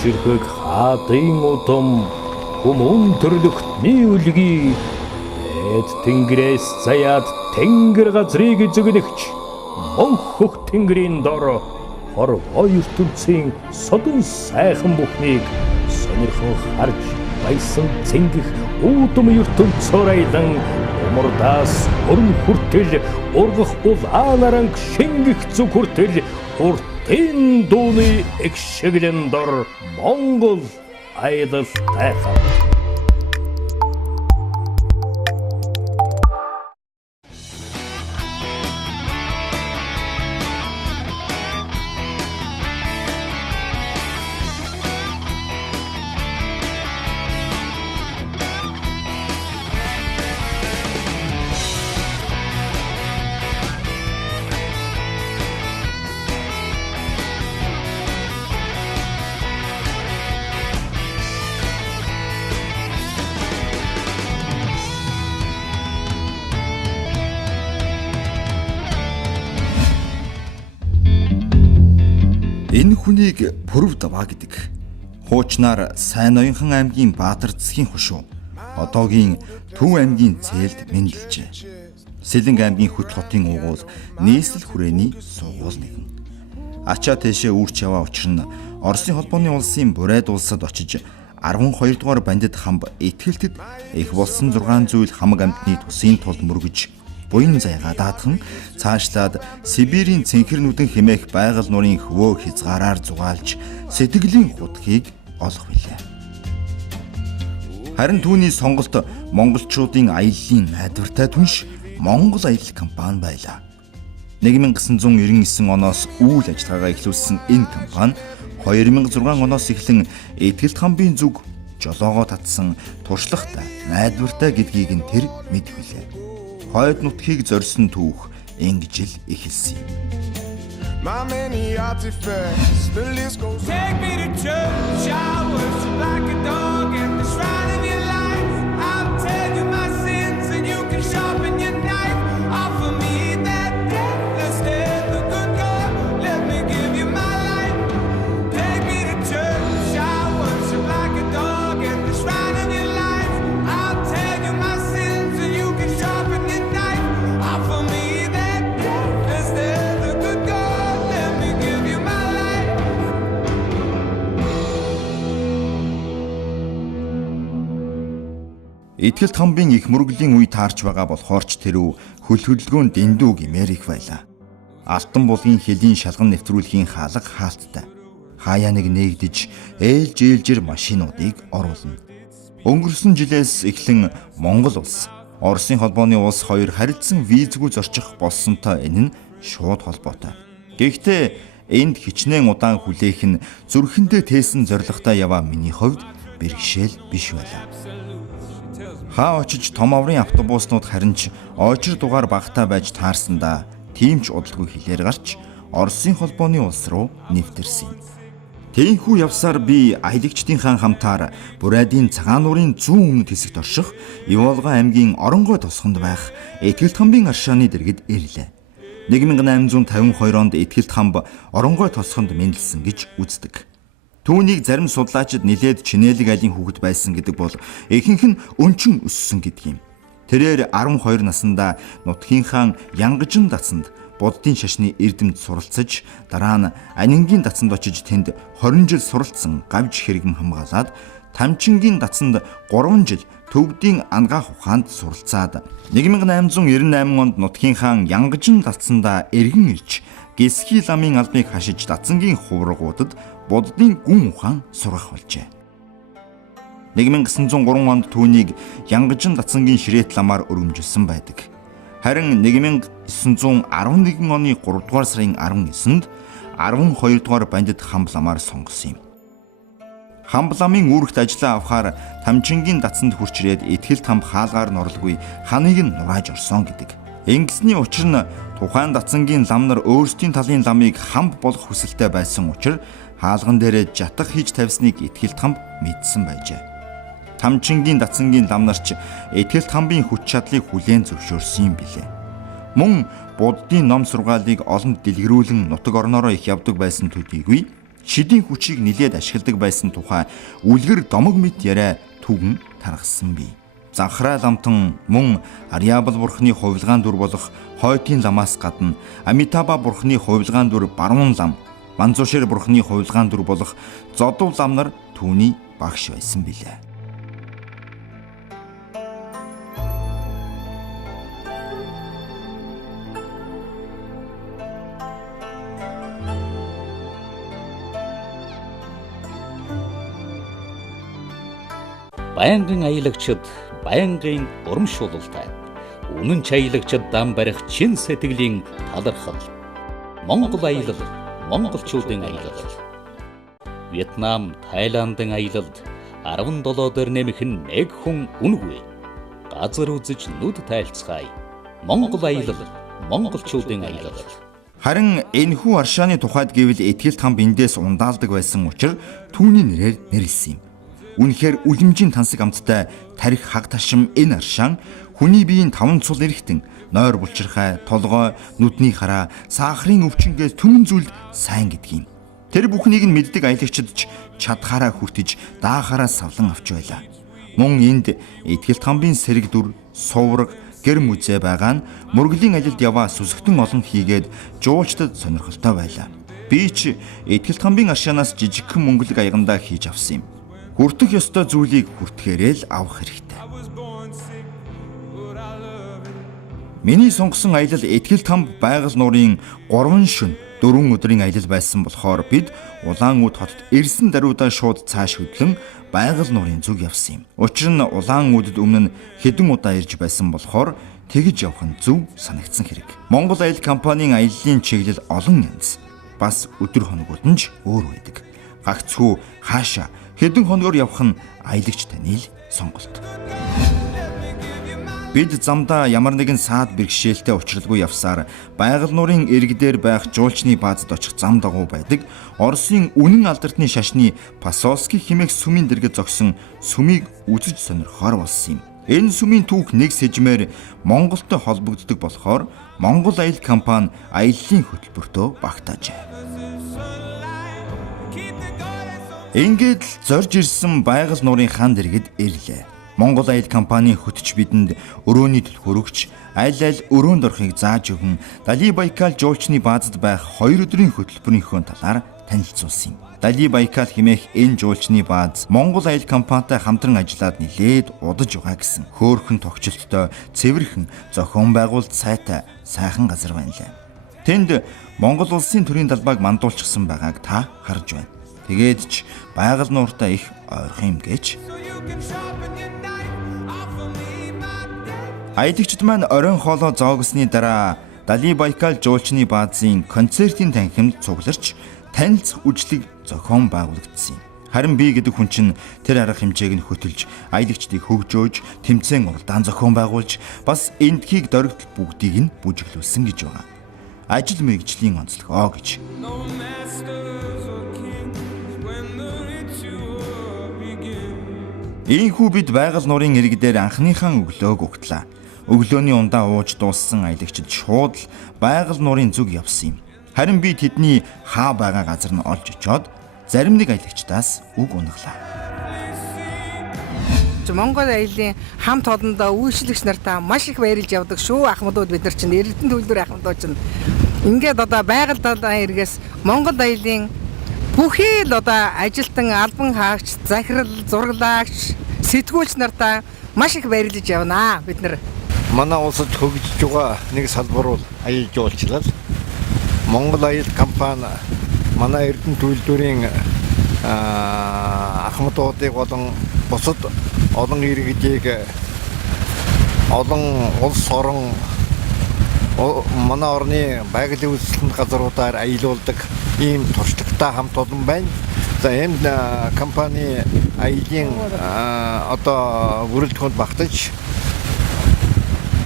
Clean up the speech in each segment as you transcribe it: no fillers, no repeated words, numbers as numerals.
хүчирхэг хаадын удам хүмүүн төрлөختний үлгий эд тэнгэрээс заяад тэнгэр газрыг зөгнөгч монхох тэнгэрийн дор хорвоо ертөнцийн содон сайхан бүхнийг сонирхон харж байсан цэнгэх үүдэн ертөнцөөр аядан умардаас өрн хүртэл ургах улаанаран шингэх зүг хүртэл уртын дууны эгшэглэн дор Монгол айдал тайхан. Энэ хүнийг Пүрэв Даваа гэдэг. Хуучнаар Сайн Ноёнхан аймгийн Баатар засгийн хошуу. Одоогийн Төв аймгийн Цээлд мэндэлжээ. Сэлэнг аймгийн Хөт хотын угуул нийслэл хүрээний сургууль нэгэн. Ачаа тэшээ үүрч яваа учир нь Оросын холбооны улсын Бурайд улсад очиж 12 дугаар бандит хамб Итгэлтэд их болсон 6 зүйл хамаг амьтны тусын тулд мөргөж буян зайгаа даатхан цаашлаад Сибирийн цэнхэр нүдэн хэмээх байгаль нуурын хөвөө хязгаараар зугаалж сэтгэлийн хутгийг олох билээ. Харин түүний сонголт монголчуудын аяллаа найдвартай түнш Монгол аялал компани байлаа. 1999 оноос үйл ажиллагаагаа эхлүүлсэн энэ компани 2006 оноос эхлэн Итгэлт хамбын зүг жолоогоо татсан туршлагатай найдвартай гэдгийг нь тэр мэдвэлээ. Хойд нутгийг зорьсон түүх ингэж л эхэлсэн юм. Take me to church, I worship like a dog at the shrine of your life. I'll tell you my sins and you can sharpen your knife. Offer me that deathless death, the good God, let me give you my life. Take me to church, I worship like a dog at the shrine of your life. I'll tell you my sins and you can sharpen your knife. Offer me that deathless death, the good God, let me give you my life. Итгэлт хамбын их мөргөлийн үе таарч байгаа болохоор ч тэрүү хөл хөдөлгөөн дэндүү гэмээр их байлаа. Алтан булгийн хэлийн шалган нэвтрүүлэхийн хаалга хаалттай. Хаяа нэг нээгдэж ээлжээр машинуудыг оруулна. Өнгөрсөн жилээс эхлэн Монгол улс, Оросын холбооны улс хоёр харилцсан визгүй зорчих болсонтой энэ нь шууд холбоотой. Гэхдээ энд хичнээн удаан хүлээх нь зүрхэндээ тээсэн зоригтой яваа миний хувьд бэрхшээл биш байлаа. Хаа очиж том аврын автобуснууд харин ч ойчир дугаар багтаа байж таарсандаа тийм ч удалгүй хилээр гарч Оросын холбооны улс руу нэвтэрсэн. Тээнхүү явсаар би аялагчдынхаа хамтаар Бурайдын цагаан нуурын зүүн өмнөд хэсэгт орших Иволга аймгийн Оронгой тосгонд байх Итгэлт хамбын аршааны дэргэд ирлээ. 1852 онд Итгэлт хамб Оронгой тосгонд мэндэлсэн гэж үздэг. Түүнийг зарим судлаачид нилээд чинэлэг айлын хүүхэд байсан гэдэг бол ихэнх нь өнчин өссөн гэдэг юм. Тэрээр 12 наснда нутгийнхаа Янгажин дацанд буддын шашны эрдэмт суралцаж дараа нь Анингийн дацанд очиж тэнд 20 жил суралцсан гавж хэрэгэн хамгаалаад Тамчингийн дацанд 3 жил Төвдийн ангаах ухаанд суралцаад 1898 онд нутгийнхаа Янгажин дацанда эргэн ирж Гэсхий ламын албыг хашиж дацангийн хуврагуудад буддын гүн ухаан сургах болжээ. 1903 онд түүнийг Янгажин дацангийн ширээт ламаар өргөмжилсөн байдаг. Харин 1911 оны 3 дугаар сарын 19-нд 12 дугаар бандит хамб ламаар сонгосон юм. Хамб ламын үүрэгт ажиллаа авахаар Тамчингийн дацанд хурч ирээд Итгэлт хамб хаалгаар норлгүй ханыг нь нурааж орсон гэдэг. Ингэсний учир нь тухайн дацангийн лам нар өөрсдийн талын ламыг хамб болох хүсэлтэй байсан учраас хаалган дээрээ жатах хийж тавьсныг Итгэлт хамб мэдсэн байжээ. Тамчингийн дацангийн лам нарч Итгэлт хамбын хүч чадлыг хүлээн зөвшөөрсөн юм билээ. Мөн буддын ном сургаалыг олонд дэлгэрүүлэн нутаг орноороо их явдаг байсан төдийгүй шидийн хүчийг нэлээд ашигладаг байсан тухай үлгэр домог мэд яриа түгэн тархсан бий. Занхраал амтан мөн Ариабал бурхны хувилгаан дүр болох Хойтын ламаас гадна Амитаба бурхны хувилгаан дүр Баруун лам, Манзушир бурхны хувилгаан дүр болох Зодов лам нар түүний багш байсан билээ. Байнгын аялагчид байнгын урамшуулалтай. Үнэн ч аялагчид дан барих чин сэтгэлийн талархал. Монгол аялал, монголчуудын аялал. Вьетнам, Тайландын аялалд 17 дээр нэмэх нь нэг хүн үнгүй. Газар үзэж нүд тайлцгаая. Монгол аялал, монголчуудын аялал. Харин энэхүү аршааны тухайд гэвэл Этгэлт хаан биндээс ундаалдаг байсан учраас түүний нэрээр нэрлсэн юм. Үнэхээр үлэмжийн тансаг амттай тарих хаг ташим энэ аршаан хүний биеийн 5 цул эрэхтэн нойр булчирхай, толгой, нүдний хараа, сахарын өвчнгээс түмэн зүйлд сайн гэдэг юм. Тэр бүхнийг нь мэддэг аялагчид ч чадхаараа хүртэж даахаараа савлан авч байлаа. Мөн энд Этгэлт хамбын сэрэг дүр, сувраг, гэр мүзээ байгаа нь мөргөлийн ажилд яваа сүсгтэн олон хийгээд жуулчдад сонирхолтой байлаа. Би ч Этгэлт хамбын аршаанаас жижигхэн мөнгөлөг аягандаа хийж авсан юм. Хүртэх ёстой зүйлийг хүртгэхээрээ л авах хэрэгтэй. Миний сонгосон аялал Этгэлт хамб байгаль нуурын 3 шөнө 4 өдрийн аялал байсан болохоор бид Улаанууд хотод ирсэн даруйдаа шууд цааш хөдлөн байгаль нуурын зүг явсан юм. Учир нь Улаануудад өмнө нь хэдэн удаа ирж байсан болохоор тэгж явах нь зөв санагдсан хэрэг. Монгол Аялал компанийн аяллаа чиглэл олон янз. Бас өдөр хоногуд нь ч өөр байдаг. Гагцхүү хаашаа хэдэн хоногор явах нь аялагч таны л сонголт. Бид замдаа ямар нэгэн саад бэрхшээлтэй учралгүй явсаар байгаль нуурын иргдээр байх жуулчны баазад очих зам дагуу байдаг Оросын үнэн алдартны шашны Пасолский хэмээх сүмийн дэргэд зогсон сүмийг үзэж сонирхохоор болсон юм. Энэ сүмийн түүх нэг сэжмээр Монголтой холбогддог болохоор Монгол Аялал компани аяллаа хөтөлбөртөө багтаажээ. Ингээд л зорж ирсэн байгаль нуурын хаан дэргэд ирлээ. Монгол Аялал компанийн хөтч бидэнд өрөөний төлхөр өгч аль өрөөнд орохыг зааж өгөн Дали Байкал жуулчны баазад байх 2 өдрийн хөтөлбөрийнхөө талаар танилцуулсан юм. Дали Байкал хэмээх энэ жуулчны бааз Монгол Аялал компанитай хамтран ажиллаад нэлээд удаж байгаа гэсэн. Хөөрхөн тогтчлолттой, цэвэрхэн, зохион байгуулалт сайтай, сайхан газар байна лээ. Тэнд Монгол улсын төрийн талбайг мандуулчихсан байгааг та харж байна. Тэгээд ч байгаль нууртай их ойрхон юм гэж. Аялагчид маань оройн хоолоо зоогсны дараа Дали Байкал жуулчны баазын концертын танхимд цугларч танилцах үйлчлэг зохион байгуулагдсан юм. Харин би гэдэг хүн чинь тэр арга хэмжээг нь хөтөлж, аялагчдыг хөгжөөж, тэмцээн уралдаан зохион байгуулж, бас эндхийг дөрөгдөл бүгдийг нь бүжиглүүлсэн гэж байгаа. Ажил мэргэжлийн онцлог гэж. Ийхүү бид байгаль нуурын иргдээр анхныхаа өглөөг угтлаа. Өглөөний ундаа ууж дууссан аялагчид шууд л байгаль нуурын зүг явсан юм. Харин би тэдний хаа байгаа газар нь олж очоод зарим нэг аялагчдаас үг унглаа. Монгол аяллаа хамт олондоо үйлчлэгч нартаа маш их баярлж явдаг шүү. Ахмадууд бид нар чинь Эрдэнэ төлөвлөр ахмадууд чинь ингээд одоо байгаль талаа эргээс Монгол аяллаа бүхий л одоо ажилтан албан хаагч, захирал, зураглагч, сэтгүүлч нартаа маш их баярлж явнаа бид нар. Манай улсад хөгжиж байгаа нэг салбар бол аялал жуулчлал. Монгол Аялал компани манай Эрдэнэ төлөвлөрийн ахмадуудыг болон бусад олон иргэдийг олон улс орон манай орны байгалийн үйлчлэлийн газруудаар аялуулдаг ийм туршлагатай хамт олон байна. За энэ компани аялын одоо бүрэлдэхүүнд багтаж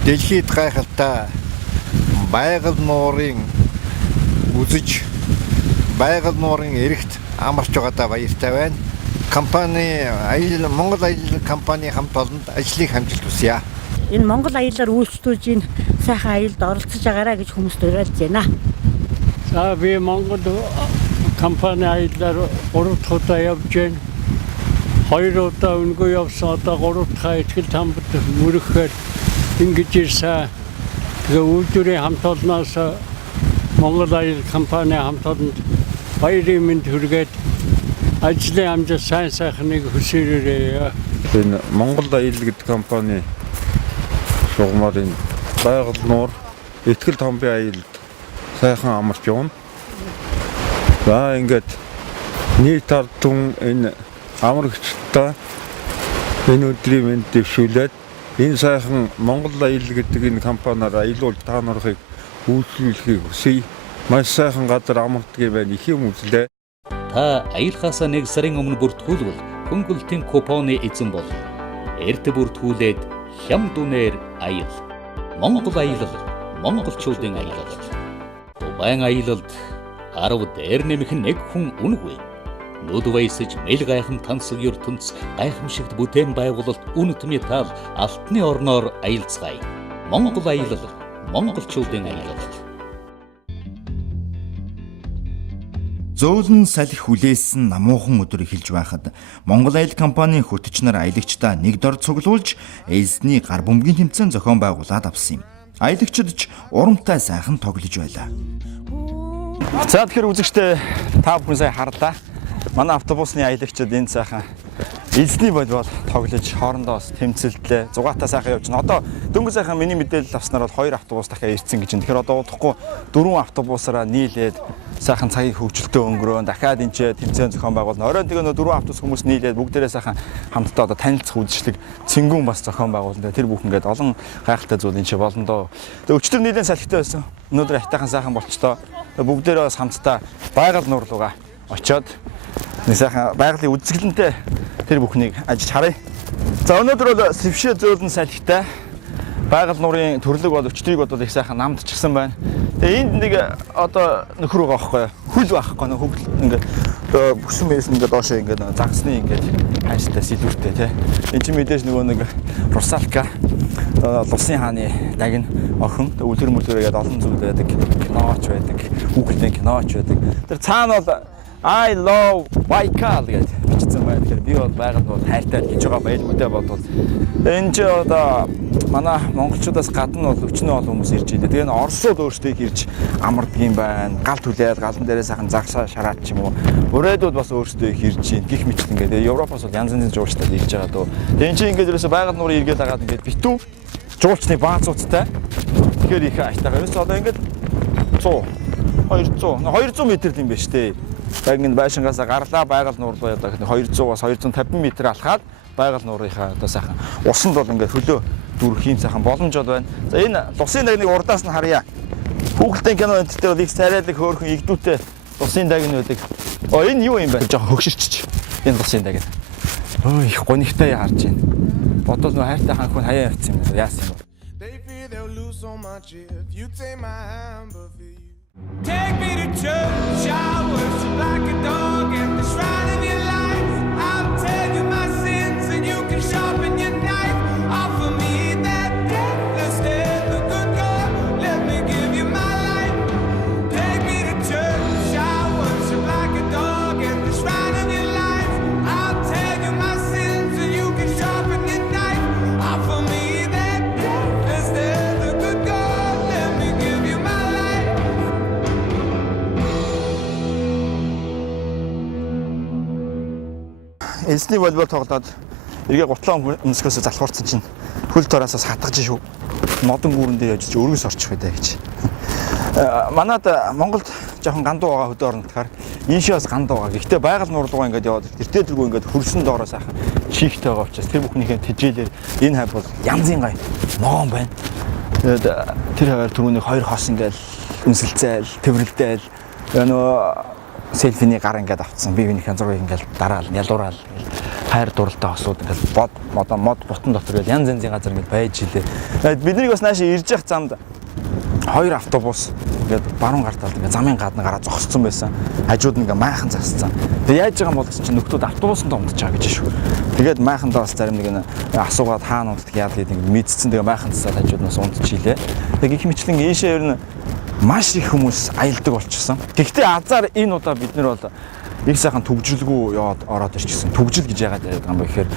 дэлхийд гайхалтай байгаль нуурын үзэж байгаль нуурын эрэгт амарч байгаадаа баяртай байна. Компани Монгол Аялал компани хамт олонд ажлыг хамжилт хүсье. Энэ Монгол аяллаар үйлчлүүлж ийн сайхан аялалд оролцож байгаараа гэж хүмүүст уриалж байна. За би Монгол компани аяллаар 3 дахь удаа явж байна. 2 удаа өнгөө явсан одоо 3 дахь ихтгэл тамбад мөрөхөөр ингэж ирсэн. Тэгээ үйлдвэрийн хамт олноос Монгол аял компани хамт олонд баярын мэнд хүргээд ажлын амжилт сайн сайхныг хүсээрээ. Энэ Монгол аял гэдэг компани шугамарын байгаль нуур ихтгэл тамбын аялд сайхан амарч явна. За ингээд нийт ард түмэн энэ амрагчдаа энэ өдрийн мэнд дэвшүүлээд энэ сайхан Монгол аял гэдэг энэ компаниар аялуул та нарыг үйлчлүүлэхийг хүсье. Маш сайхан газар амарддаг байна. Их юм үзлээ. Та аялахаасаа 1 сарын өмнө бүртгүүлвэл хөнгөлтийн купоны эзэн болно. Эрт бүртгүүлээд хям дүнээр аял. Монгол аялал, монголчуудын аялал. Дубайн аялалд 10 дээр нэмэх 1 хүн үнэгүй. Нүд баясаж мэл гайхан тансаг ертөнц гайхамшигт бүтээн байгуулалт үнэт металл алтны орноор аялцгаая. Монгол аялал, монголчуудын аялал. Зөөлөн салхи хүлээсэн намуухан өдөр эхэлж байхад Монгол аял компанийн хөтчнөр аялагчдаа нэг дор цуглуулж эзний гар бөмбөгийн тэмцээн зохион байгуулад авсан юм. Аялагчид ч урамтай сайхан тоглож байлаа. За тэгэхээр үзэгчдээ та бүхэн сая харлаа. Манай автобусны аялагчид энэ сайхан эзний волейбол тоглож хоорондоо тэмцэлдлээ. Зугаатаа сайхан явж байна. Одоо дөнгөж сайхан миний мэдээлэл авснаар бол 2 автобус дахиад ирсэн гэж байна. Тэгэхээр одоо удахгүй 4 автобусаараа нийлээд сайхан цагийг хөгжилтөө өнгөрөөн дахиад энэ тэмцээн зохион байгуулна. Оройн тэгээ нөө 4 автобус хүмүүс нийлээд бүгдээрээ сайхан хамтдаа одоо танилцах үзэсгэлэг цэнгүүн бас зохион байгуулна. Тэр бүх ингээд олон гайхалтай зүйл энэ болно доо. Тэгээ өчтөр нийлэн салхитай байсан. Өнөөдөр айтайхан сайхан болчтоо. Бүгдээрээ бас хамтдаа байгаль нуур руугаа очиод нэг сайхан байгалийн үзэсгэлэнтэй тэр бүхнийг ажиж харъя. За өнөөдөр бол Сэвшээ зөөлөн салхитай байгаль нуурын төрлөг бол өчтөрийг бодвол их сайхан намдчихсан байна. Тэгээ энд нэг одоо нөхөр байгаа байхгүй юу? Хөл байхгүй нөх хөл ингээд бүсэн мэйс ингээд доошоо ингээд загсны ингээд хайртай сэлвэртэй тий. Энд чинь мэдээж нөгөө нэг Русалка Лусын хааны дагн охин үлгэр мүлгэргээд олон зүйл байдаг. Киноч байдаг. Хүүхдийн киноч байдаг. Тэр цаана бол I love Baikal гэж бичсэн байна. Тэгэхээр би бол байгаль нуур хайртай гэж байгаа байлгуудаа бодвол энэ ч одоо манай монголчуудаас гадна бол өчнөө олон хүмүүс ирж ийлээ. Тэгээ н орсууд өөрсдөө ирж амардаг юм байна. Гал түлээд галан дээрээ сайхан загсаа шараад ч юм уу. Өрөөдүүд бас өөрсдөө ирж ийн. Гих мэт ингээд Европоос бол янз янзын жуулчдад ирж байгаа дөө. Тэгээ энэ чинь ингээд ерөөсө байгаль нуурын эргээд агаад ингээд битүү жуулчны баазуудтай. Тэгэхээр их айтайгаа. Ерөөсө одоо ингээд 200 метр юм байна шүү дээ. Яг энэ байшингаас гарлаа байгаль нуур руу одоо 200-аас 250 м алхаад байгаль нуурынхаа одоо сайхан усанд бол ингээд хөлөө дүрх юм сайхан боломж байна. За энэ тусын дагныг урдаас нь харъя. Хүүхдийн кино энтертэй бол их царайлаг хөөрхөн игдүүтэй тусын дагн байдаг. Энэ юу юм бэ? Жоо хөгшөрч. Энэ тусын дагн. Их гонигтай харж байна. Бодвол нөө хайртай хаан хүн хаяа явцсан юм байна. Яасан юм бэ? Take me to church, I worship like a dog at the shrine of your life. I'll tell you my sins and you can sharpen your knife. Offer me that deathless death, the good God, let me give you my life. Take me to church, I worship like a dog at the shrine of your life. I'll tell you my sins and you can sharpen your knife. Offer me that deathless death, the good God, let me give you my life. Эзний волейбол тоглоод эргээ гутлаа өмсгөөс залхуурсан чинь хөл дороосоос хатгаж шүү. Модон гүүрэндээ яж өргөс орчих байдаа гэж. Манад Монголд жоохон гандуу байгаа хөдөө орно тэгэхээр ийшээ бас гандуу байгаа. Гэхдээ байгаль нуур руугаа ингээд яваад тэртээдэргүй ингээд хөрсөн доороо сайхан чийхтэй байгаа учраас тэр бүхнийхээ тэжээлэр энэ хав бол янзын гай ногоон байна. Тэгээд тэр хаваар түрүүний 2 хос ингээд өмсөлцээл, тэврэлдээл нөгөө селфиний гар ингээд авцсан. Бивийнхээ зургийг ингээд дараал, ялуурал хайр дурлалтай хосууд ингээд мод бутан дотор ингээд янз янзын газар ингээд байж илээ. Биднийг бас наашаа ирж явах замд 2 автобус ингээд баруун гарт талд ингээд замын гадна гараа зогсцсон байсан. Хажууд нь ингээд майхан засцсан. Тэгээ яаж байгаа юм бол чинь нөхдүүд автобусанд унтж байгаа гэж шүү. Тэгээд майхандаа бас зарим нэг асуугаад хаана унтдаг яа гэдэг ингээд мэдсэн. Тэгээ майхан засаад хажууд нас унтж илээ. Тэгээ гих мэтлэн ийшээ ер нь маш их хүмүүс аялдаг болчихсон. Гэхдээ азар энэ удаа бид нар бол их сайхан төгжрөлгүй яваад ороод ирчихсэн. Төгжил гэж яагаад яриад байгаа юм бэ гэхээр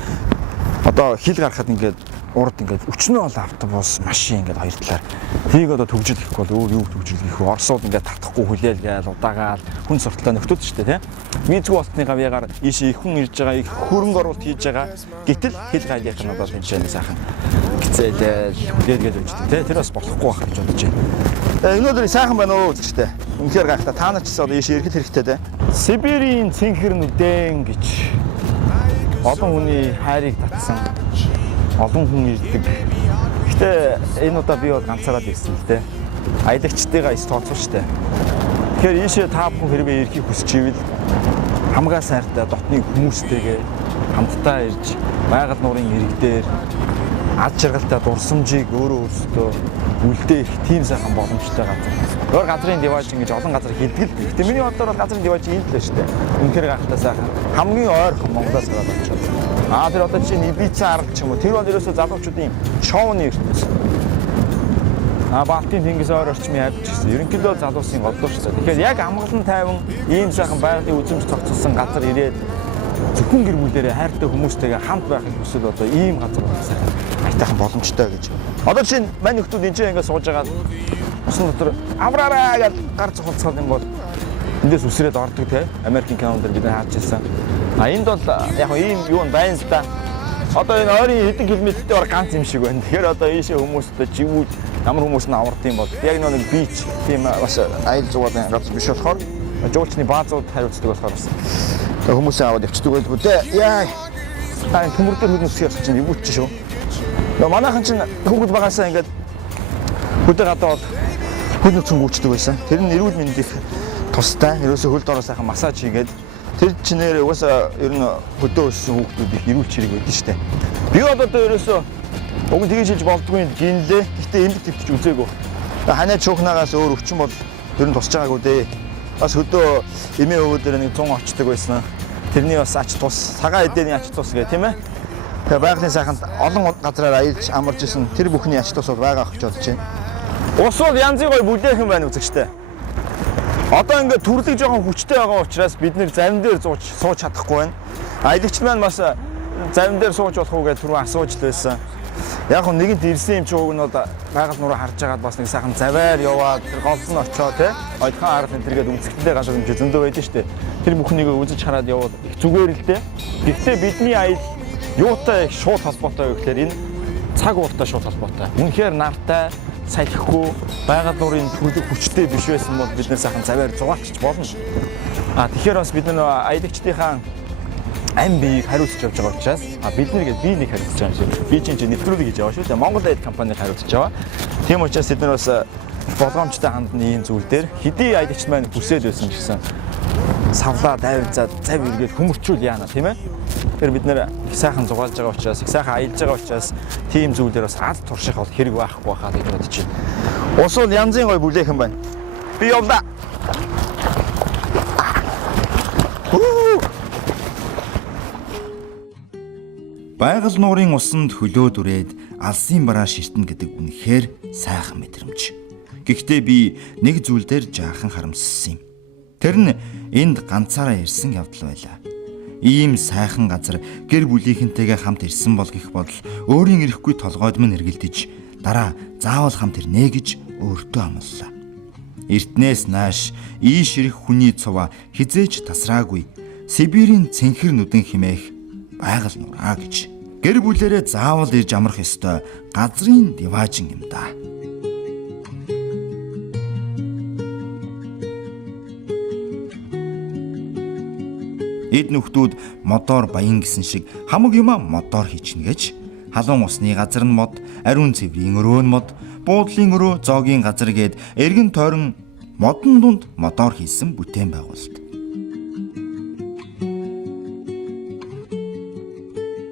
одоо хил гарахад ингээд урд ингээд өчнөө бол автобус, машин ингээд хоёр талаар. Тийг одоо төгжил гэхгүй бол өөр юу төгжил гэх вэ? Оросууд ингээд татахгүй хүлээл гээл удаагаал хүн сурталтай нөхдөд ч тийм. Визгүй болтны гавьягаар ийшээ их хүн ирж байгаа, их хөрөнгө оруулалт хийж байгаа. Гэтэл хил гайлийнх нь бол энэ сайхан гизээлэл хүлээлгээд өгчтэй тийм. Тэр бас болохгүй байх гэж бодож байна. Өнөөдөр сайхан байна уу үзэгчтэй. Үнэхээр гайхалтай. Та нар ч гэсэн одоо ийшээ ирэхэд хэрэгтэй тийм. Сибирийн цэнхэр нүдэн гэж олон хүний хайрыг татсан. Олон хүн ирдэг. Гэтэ энэ удаа би бол ганцаараа ирсэн л дээ. Аялагчдыгаа ис тооцоолчтой. Тэгэхээр ийшээ та бүхэн хэрвээ ирэхийг хүсч ивэл хамгаа сайртай дотны хүмүүстэйгээ хамтдаа ирж байгаль нуурын иргэдээр ад жаргалтай дурсамжийг өөрөө өөрсдөө үлдээх тийм сайхан боломжтой газар. Өөр газрын диваж ингэж олон газар хийдэг л. Гэтэ миний бодлоор бол газрын диваж ийм л л шүү дээ. Үнэхээр гайхалтай сайхан. Хамгийн ойрхон Монголоос гараад очиж. Тэр одоо чинь Ибица арга ч юм уу. Тэр бол ерөөсөө залуучуудын шоуны ертөнц. Балтийн тэнгис ойр орчмын айлч гэсэн. Ерөнхийдөө залуусын голдууч. Тэгэхээр яг амгалан тайван ийм сайхан байгалийн үзэмж тогтсон газар ирээд зөвхөн гэр бүлээрээ хайртай хүмүүстэйгээ хамт байхыг хүсвэл одоо ийм газар байна. Айтайхан боломжтой гэж. Одоо чинь мань нөхдүүд энэ ингээд сууж байгаа усан дотор авраараа гэж гар цохолцоод юм бол эндээс үсрээд ордог те. Америкийн кинонд бид харж ирсэн. Энд бол яг ийм юу байна л да. Одоо энэ ойрын хэдэн километртэй бар ганц юм шиг байна. Тэгэхээр одоо ийшээ хүмүүстэй живүүд ямар хүмүүс нь авард юм бол яг нэг бич тийм бас айл зугаалын газар биш болохоор жуулчны баазууд хариуцдаг болохоор бас хүмүүсээ аваад явчихдаг байлгүй дээ. Яа. Төмөр дээр хүмүүс ясч чинь ивүүч шүү. Манайхан чинь хүүхэд багасаа ингээд хөдөө гадаад хөл нөхцөн гүйчдэг байсан. Тэр нь эрүүл мэндийн тустай ерөөсөө хөлд ороо сайхан массаж хийгээд тэр чинээр угаасаа ер нь хөдөө өссөн хүүхдүүд их эрүүл чирэг байдаг шүү дээ. Би одоо ерөөсөө уг нь тэгж хэлж болдгүй гинлээ. Гэтэ эмд төвч үзээгүй. Ханаа чуухнаагаас өөр өвчин бол ер нь тусч байгаагүй дээ. Бас хөдөө эмээ өвөө дээр нэг 100 очдөг байсан. Тэрний бас ач тус, цагаан эдний ач тус гэх тийм ээ. Тэгээ байгалийн сайханд олон газраар аялж амарч исэн тэр бүхний ач тус бол байгаа гэж бодож байна. Ус бол янзын гой бүлээхэн байна үзэгчтэй. Одоо ингээд төрлөг жоохон хүчтэй байгаа учраас бид нэр зарим дээр сууж чадахгүй байна. Аялагч маань бас зарим дээр сууж болох уу гэж түрүү асууж л байсан. Яг нь нэгэнт ирсэн юм чи уг нь бол байгаль нуруу харж агаад бас нэг сайхан заваар яваад тэр голсон очоо те ойдхан арга энэ төргээд үзэгдэлтэй газар юм чи зөндөө байдаг шүү дээ. Тэр бүхнийг үзэж хараад яваад их зүгээр л дээ. Гэхдээ бидний аял юутай их шууд холбоотой вэ гэхээр энэ цаг ууртай шууд холбоотой. Үнэхээр нартай, салхихгүй, байгаль нуурын төрлөг хүчтэй биш байсан бол бид нэр сайхан заваар зугаалчих болно. Тэгэхээр бас бид нар аялагчдынхаа ам биеийг хариуцж явж байгаа учраас бид нэгээд би нэг хариуцж байгаа юм шиг. Би чинь нэвтрүүлэг хийж яваа шүү дээ. Монгол Aid компаниг хариуцж байгаа. Тийм учраас бид нар бас болгоомжтой хандны ийм зүйл дээр хэдий аялагч маань хүсэл байсан гэсэн савлаа дайвцаад зав эргээд хөмөрчүүл яана тийм ээ. Тэгэхээр бид нэр их сайхан зугаалж байгаа учраас их сайхан аялж байгаа учраас тийм зүйлээр бас ад турших бол хэрэг байхгүй байхаа гэж бодож байна. Ус бол янзын гой бүлээхэн байна. Би явлаа. Байгаль нуурын усанд хөлөө дүрээд алсын бараа ширтэн гэдэг үнэхээр сайхан мэдрэмж. Гэхдээ би нэг зүйл дээр жаахан харамссан юм. Тэр нь энд ганцаараа ирсэн явдал байлаа. Ийм сайхан газар гэр бүлийнхэнтэйгээ хамт ирсэн бол гэх бодол өөрийн ирэхгүй толгойд минь эргэлдэж дараа заавал хамт ирнэ гэж өөртөө амлалаа. Эртнээс нааш ийш ирэх хүний цуваа хизээж тасраагүй Сибирийн цэнхэр нүдэн химээх байгаль нураа гэж гэр бүлээрээ заавал ирж амрах ёстой газрын диваажин юм да. Эд нөхдүүд модоор баян гэсэн шиг хамаг юмаа модоор хийчихнэ гэж халуун усны газар нь мод, ариун цэврийн өрөө нь мод, буудлын өрөө, зоогийн газар гээд эргэн тойрон модон дунд модоор хийсэн бүтээн байгуулалт.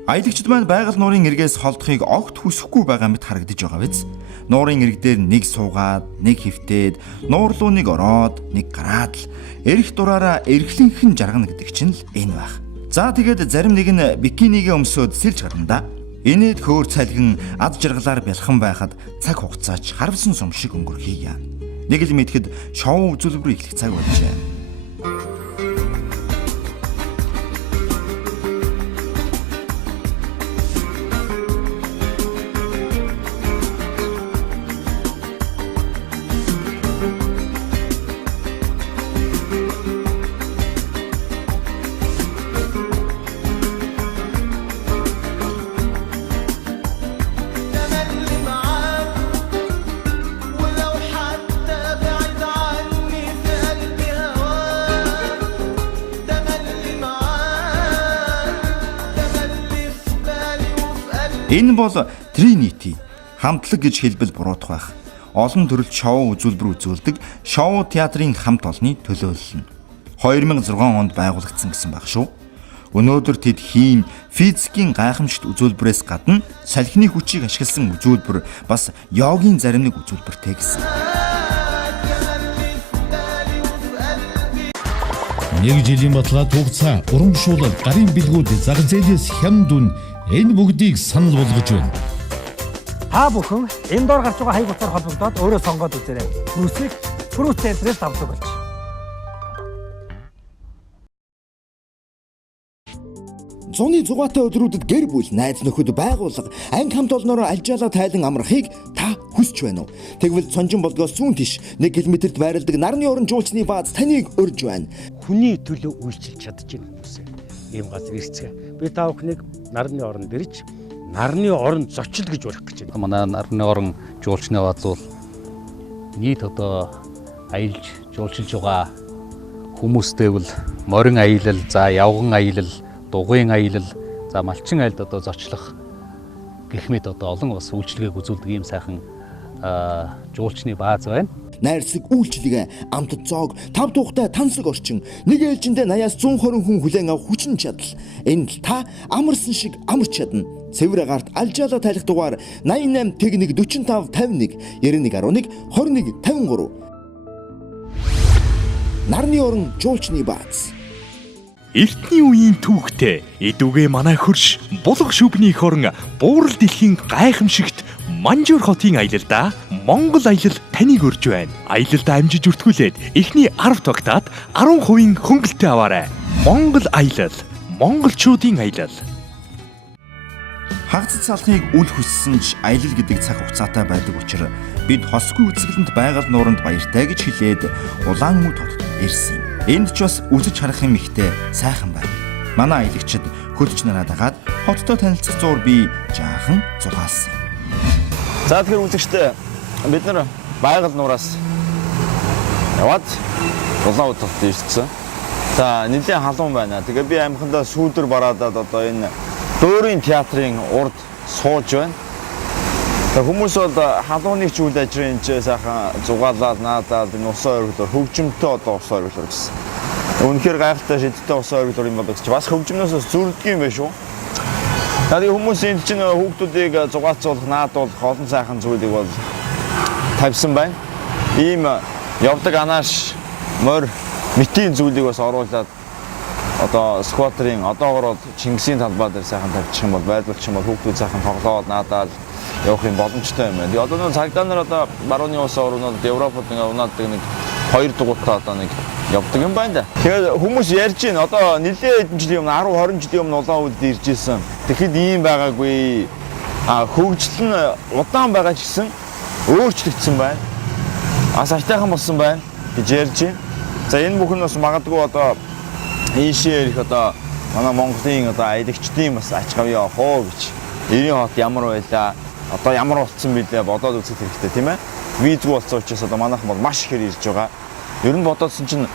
Аялагчид маань байгаль нуурын эргээс холдохыг огт хүсэхгүй байгаа мэт харагдаж байгаа биз. Нуурын эргдээр нэг суугаад, нэг хөвтөөд, нуур руу нэг ороод, нэг гараад л эрх дураараа эрхлэнхэн жаргана гэдэг чинь л энэ байх. За тэгээд зарим нэг нь бикинигээ өмсөөд сэлж гарна да. Инээд хөөр цалгин ад жаргалаар бялхан байхад цаг хугацаач харвсан сум шиг өнгөрөхийе. Нэг л мэдхэд шоу үзүүлбэр эхлэх цаг болжээ. تملي معاك ولو حتى بعيد عني في قلبي هواك تملي معاك تملي في بالي وفي قلبي Энэ бол Trinity хамтлаг гэж хэлбэл буруудах байх. Олон төрөлт шоу үзүүлбэр үзүүлдэг шоу театрын хамт олонны төлөөлөл нь 2006 онд байгуулагдсан гэсэн баг шүү. Өнөөдөр тэд хийн физикийн гайхамшигт үзүүлбэрээс гадна салхины хүчийг ашигласан үзүүлбэр бас йогийн зарим нэг үзүүлбэртэй гэсэн. Нэг жилийн баталгаа тугцаа, урамшуулал, гарын бэлгүүд, зах зээлээс хям дүн энэ бүгдийг санал болгож байна. Та бүхэн энэ доор гарч байгаа хаяг утсаар холбогдоод өөрөө сонгоод үзээрэй. Бүрсийг Fruit Center-ээс авдаг болж. Зуны зугаатай өдрүүдэд гэр бүл, найз нөхөд, байгууллага, анги хамт олноор альжаалаа тайлан амрахыг та хүсч байна уу? Тэгвэл Цонжин болдгоос зүүн тиш 1 км-т байрладаг нарны орон жуулчны бааз таныг урьж байна. Хүний төлөө үйлчилж чадчих юм хүмүүсээ. Ийм газар ирцгээ. Би та бүхнийг нарны оронд ирж, нарны орон зочил гэж урих гэж байна. Манай нарны орон жуулчны бааз бол нийт одоо аялж жуулчилж байгаа хүмүүстэй бол морин аялал, за явган аялал, дугуйн аялал, за малчин айлд одоо зочлох гэх мэт одоо олон бас үйлчлэгийг үзүүлдэг ийм сайхан жуулчны бааз байна. Найрсаг үйлчлэгээ, амтд зоог, тав тухтай тансаг орчин, нэг ээлжиндээ 80-120 хүн хүлээн авах хүчин чадал. Энд л та амарсан шиг амарч чадна. Цэвэр агаарт альжаалаа тайлах дугаар 88 техник 45 51 9111 21 53. Нарны орон жуулчны бааз. Эртний үеийн түүхтэй эдүгэ манай хөрш булга шүбний хорон буурал дэлхийн гайхамшигт Манжуур хотын аялалда Монгол аялал таныг урьж байна. Аялалд амжиж үртгүүлээд эхний 10 тогтоод 10% хөнгөлтөө аваарай. Монгол аялал, монголчуудын аялал. Хагас салхыг үл хүссэн ч аялал гэдэг цаг хугацаатай байдаг учраас бид хосгүй үзэсгэлэнт байгаль нууранд баяртай гэж хэлээд Улаанмүд хотод ирсэн юм. Энд ч бас үзэж харах юм ихтэй сайхан байна. Манай аялагчид хөдөлж нараад агаад хоттой танилцах зуур би жаахан зугаалсан. За тэгэхээр үзэгчдээ бид нар байгаль нуураас яваад Улаанмүд хотод ирсэн. За нэлийн халуун байна. Тэгээ би амхандаа сүүдэр бараадаад одоо энэ Дөөрийн театрын урд сууж байна. Хүмүүс бол халууныг ч үйл ажиллагааны сайхан зугаалаад наадаад энэ усан оргилоор хөгжимтэй одоо усан оргилоор гэсэн. Үнэхээр гайхалтай шидтэй усан оргилоор юм болдог чи бас хөгжмнөөс зүрддэг юм байна шүү. Тэгээд хүмүүс энд чинь хүүхдүүдийг зугаацуулах, наадуулах олон сайхан зүйлийг бол тавьсан байна. Ийм явдаг анааш морь мэтийн зүйлийг бас оруулаад одоо скватерын одоогоор Чингисийн талбай дээр сайхан тавьчих юм бол байлуулчих юм бол хүүхдүүд сайхан тоглоод наадаад явах юм боломжтой юм байна. Тэгээ одоо нэг цагдаа нар одоо барууны улс орнууд Европод ингээ унаад нэг 2 дугуйтаа одоо нэг явдаг юм байна да. Тэгээд хүмүүс ярьж байна. Одоо нэлээд хэдэн жилийн өмнө 10 20 жилийн өмнө Улаанмүдд ирж исэн. Тэгэхэд ийм байгаагүй. Хөгжил нь удаан байгаа ч гэсэн өөрчлөгдсөн байна. Сартайхан болсон байна гэж ярьж байна. За энэ бүхэн бас магадгүй одоо ийшээ ирэх одоо манай Монголын одоо аялагчдын бас ач хавь явах уу гэж. Эрийн хот ямар байлаа? Одоо ямар болцсон бэлээ бодоод үзэх хэрэгтэй тийм ээ. Визгүй болцсон учраас одоо манайхан бол маш ихээр ирж байгаа. Ер нь бодоодсэн чинь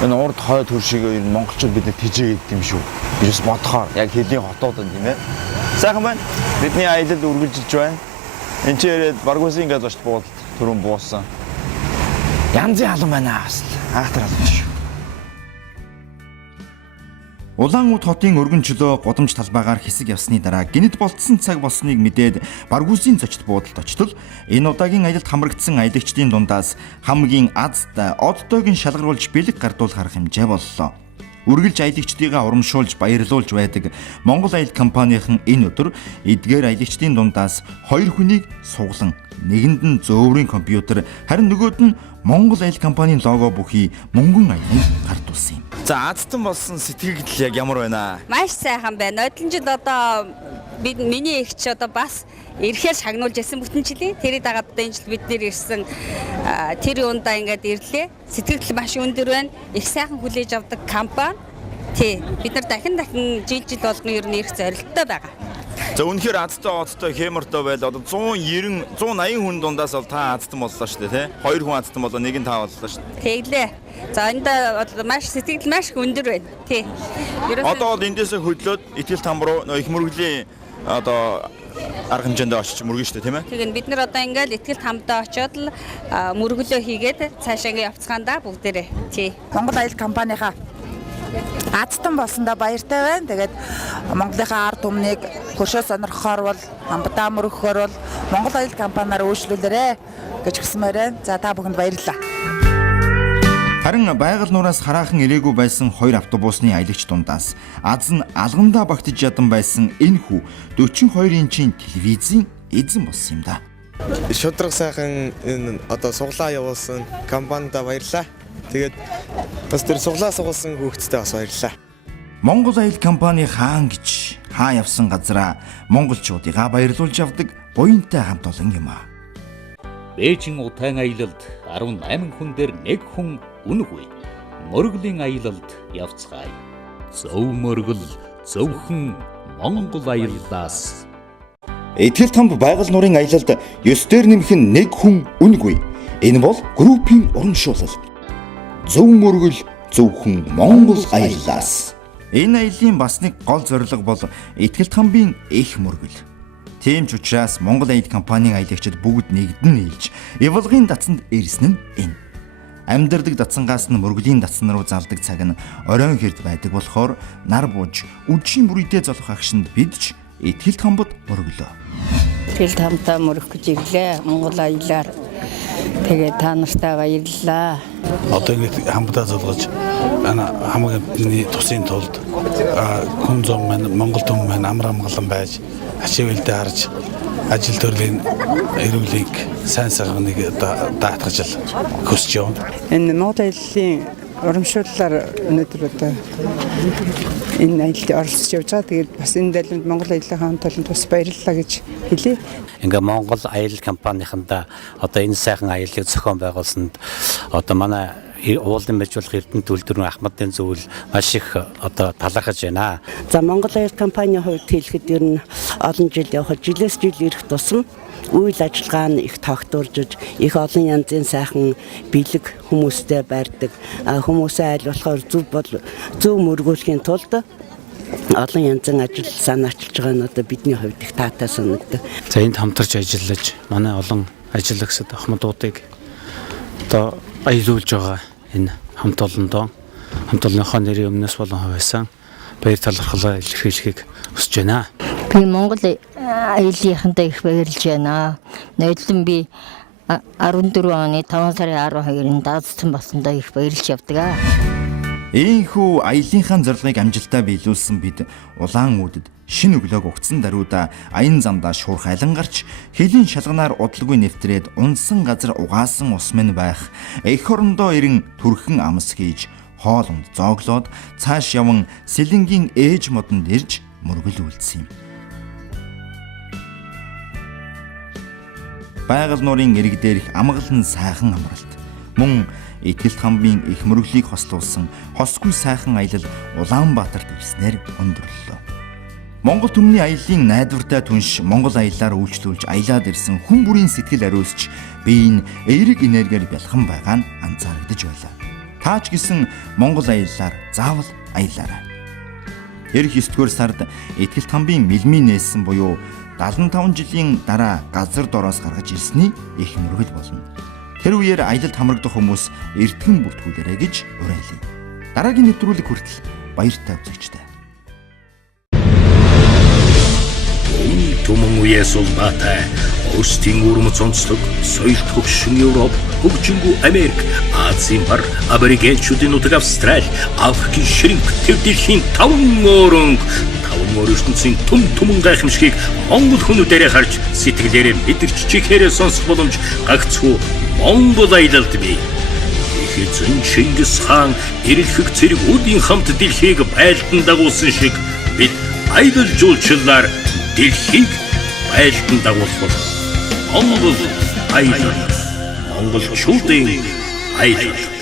энэ урд хойд хөршигээ ер нь монголчууд бид тэжээгээд юм шүү. Бис бодохоор яг хэлийн хотууд юм тийм ээ. Сайхан байна. Бидний аялал үргэлжилж байна. Энд ч ирээд Баргуусын газарт буудалд түрүүн буусан. Янзын халуун байна аа. Ахтар халуун шүү. Улаанмүд хотын өргөн чөлөө гудамж талбайгаар хэсэг явсны дараа гинэд болцсон цаг болсныг мэдээд Баргуусын зочид буудалд очтол энэ удаагийн аялалд хамрагдсан аялагчдын дундаас хамгийн азтай оддойг нь шалгаруулж бэлэг гардуул харах хэмжээ боллоо. үргэлж аялагчдыгаа урамшуулж баярлуулж байдаг Монгол Аял компанийн энэ өдөр эдгээр аялагчдын дундаас 2 хүнийг суглан нэгэнд нь зөөврийн компьютер харин нөгөөд нь Монгол Аял компанийн лого бүхий мөнгөн аялыг гардуулсан юм. За азтан болсон сэтгэл яг ямар байна? Маш сайхан байна. Нодлонжид одоо миний эгч одоо бас ирэхээр шагнуулж ясан бүтэн жилийн тэрийг дагаад одоо энэ жил бид нэр ирсэн тэр юундаа ингээд ирлээ. Сэтгэл маш өндөр байна. Их сайхан хүлээж авдаг компани. Тий. Бид нар дахин жил болгоно ер нь ирэх зорилттой байгаа. За үнэхээр азтай хэмэртэй байл одоо 180 хүн дундаас бол та азтан боллоо шүү дээ тий. 2 хүн азтан болоо нэг нь та боллоо шүү дээ. Тэглээ. За энэ маш сэтгэл маш өндөр байна. Тий. Одоо бол эндээсээ хөдлөөд итгэл там руу их мөргөлийн одоо арга хэмжээнд очиж мөргөн шүү дээ тийм ээ. Тэгэхээр бид нар одоо ингээл итгэл тамдаа очиод л мөргөлөө хийгээд цаашаа ингээ явцгаандаа бүгдээрээ. Тий. Монгол Аял компанийнхаа азтан болсондоо баяртай байна. Тэгээд Монголынхаа ард түмнийг хөршөө сонирхохоор бол амбатаа мөргөхөөр бол Монгол Аял компаниар үйлчлүүлээрэ гэж хэлсмээр байна. За та бүхэнд баярлалаа. Харин байгаль нураас хараахан ирээгүй байсан 2 автобусны аялагч дундаас аз нь алгандаа багтаж ядан байсан энэ хүү 42 инчийн телевизийн эзэн болсон юм да. Шудраг сайхан энэ одоо суглаа явуулсан компанидаа баярлалаа. Тэгээд бас тэр суглаа сугалсан хүүхдтэй бас баярлалаа. Монгол Аял компани хаан гэж хаа явсан газараа монголчуудыгаа баярлуулж авдаг буянтай хамт олон юм а. Бээжин утаан аялалд 18 хүн дээр 1 хүн үнэгүй. Мөргөлийн аялалд явцгаая. Зөв мөргөл зөвхөн Монгол аяллаас. Итгэл тамд байгаль нурын аялалд 9 дээр нэмэх нь 1 хүн үнэгүй. Энэ бол группийн урамшуулал. Зөв мөргөл зөвхөн Монгол аяллаас. Энэ аяллаа бас нэг гол зорилго бол итгэл тамбын их мөргөл. Тийм ч учраас Монгол Аял компанийн аялагчид бүгд нэгдэн нийлж эволгийн дацанд ирсэн нь энэ. Амьдардаг дацангаас нь мөргөлийн дацан руу залдаг цаг нь оройн хэрд байдаг болохоор нар бууж үдшийн бүрийдээ золох агшинд бид ч итгэл тамбад мөргөлөө. Итгэл тамтаа мөрөх гэж ирлээ Монгол Аялаар. Тэгээд та нартай баярлалаа. Одоо ингэ хамтдаа золгож хамгийн тусын тулд хүн зам маань Монгол түмэн маань амар амгалан байж ачаавэлдээ харж ажил төрлийн эрүүлийг сайн сайхныг даатгаж хүсэж байна. Энэ Монгол Аялийн урамшууллаар өнөөдөр одоо энэ аялалд оролцож явж байгаа. Тэгээд бас энэ дэлгэмд Монгол Аялийн хамт олон бас баярлалаа гэж хэлье. Ингээ Монгол Аял компанийнханда одоо энэ сайхан аяллыг зохион байгуулсанд одоо манай уулын байжуулах Эрдэнэ төлөвлөрийн Ахмадын зөвлөл маш их одоо талархаж байна. За Монгол Аял компанийн хувьд хэлэхэд ер нь олон жил явхад жилээс жил ирэх тусам үйл ажиллагаа нь их тогтворж их олон янзын сайхан бэлэг хүмүүстэй барьдаг. Хүмүүсээ аль болохоор зөв мөргүүлэхийн тулд олон янзын ажил санаачилж байгаа нь одоо бидний хувьд их таатай санагддаг. За энд хамтарч ажиллаж манай олон ажиллагчид ахмадуудыг одоо аялуулж байгаа энэ хамт олонныхоо нэрийн өмнөөс болон хавьсан баяр талархлаа илэрхийлэхийг хүсэж байна. Би Монгол Аяллынхантай их баярлж байна. Нодлон би 14 оны 5 сарын 12-нд даацсан болсондоо их баярлж явдаг. Ийхүү аяллынхаа зорилгыг амжилтаа биелүүлсэн бид улаан үүдэд шин өглөөг угтсан даруйда аян замдаа шуурх айлан гарч хэлийн шалганаар удалгүй нэвтрээд унсан газар угаасан ус минь байх эх орондоо ирэн түрхэн амс хийж хоолонд зооглоод цааш яван сэлэнгийн ээж модонд ирж мөргөл үлдсэн юм. Байгаль нурын ирэг дээрх амгалан сайхан амралт мөн итгэл тамбын их мөргөлийг хослуулсан хосгүй сайхан аялал Улаанбаатарт ирснээр өндөрлөлөө. Монгол түмний аяллаа найдвартай түнш Монгол аяллаар үйлчлүүлж аялаад ирсэн хүн бүрийн сэтгэл ариусч биеийн эерэг энергиэр бялхан байгаа нь анзаарэгдэж байлаа. Таач гисэн Монгол аяллаар заавал аялаарай. Эх 9-р сард итгэл тамбын мэлмийн нээсэн буюу 75 жилийн дараа газар дороос гаргаж ирсний их мөргөл болно. Тэр үеэр аялалд хамрагдах хүмүүс эртхэн бүртгүүлээрэй гэж уриалъя. Дараагийн нэвтрүүлэг хүртэл баяртай үзэгчдээ. түмэн үеэс улбаатай өөрсдийн өвөрмөц онцлог, соёл төгшин Европ, хөгжингүү Америк, Азийн бар аборигенчүүдийн нутаг Австрали, Африкийн ширинг, төв дэлхийн 5 өөр ертөнцийн түмэн гайхамшигыг Монгол хүмүүдээрээ харж сэтгэлээрээ мэдэрч чихээрээ сонсох боломж гагцхүү Монгол аялалд бий. Эзэн Чингис хаан эрэлхэг цэргүүдийн хамт дэлхийг байлдан дагуулсан шиг бид аялал жуулчлалаар дэлхийг байлдан дагуулах Монгол аялал, монголчуудын аялал.